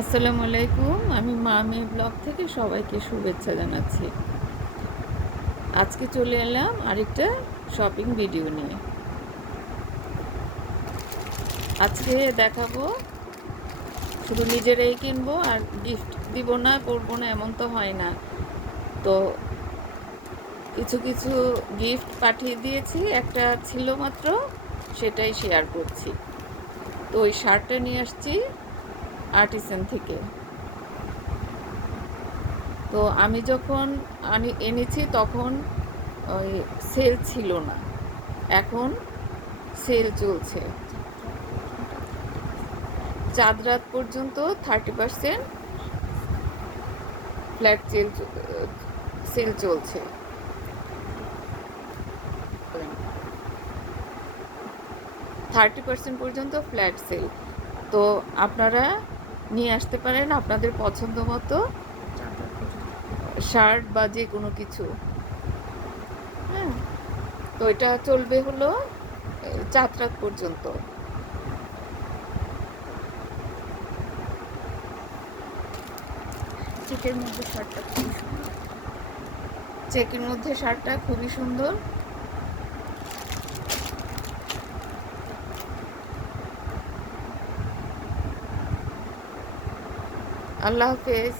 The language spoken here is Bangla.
আসসালামু আলাইকুম। আমি মামি ব্লগ থেকে সবাইকে শুভেচ্ছা জানাচ্ছি। আজকে চলে এলাম আরেকটা শপিং ভিডিও নিয়ে। আজকে দেখাবো, শুধু নিজেরাই কিনবো আর গিফট দিব না, করবো না, এমন তো হয় না। তো কিছু কিছু গিফট পাঠিয়ে দিয়েছি, একটা ছিল মাত্র, সেটাই শেয়ার করছি। তো ওই শার্টটা নিয়ে আসছি আর্টিসান থেকে। তো আমি যখন এনেছি তখন ওই সেল ছিল না, এখন সেল চলছে। চাঁদ রাত পর্যন্ত 30% ফ্ল্যাট সেল চলছে। 30% পর্যন্ত ফ্ল্যাট সেল। তো আপনারা নিয়ে আসতে পারেন আপনাদের পছন্দ মতো শার্ট বা যে কোনো কিছু। হ্যাঁ, তো এটা চলবে হলো চাঁদ রাত পর্যন্ত। চেকের মধ্যে শার্টটা খুবই সুন্দর। চেকের মধ্যে শার্টটা খুবই সুন্দর। আল্লাহ হাফেজ।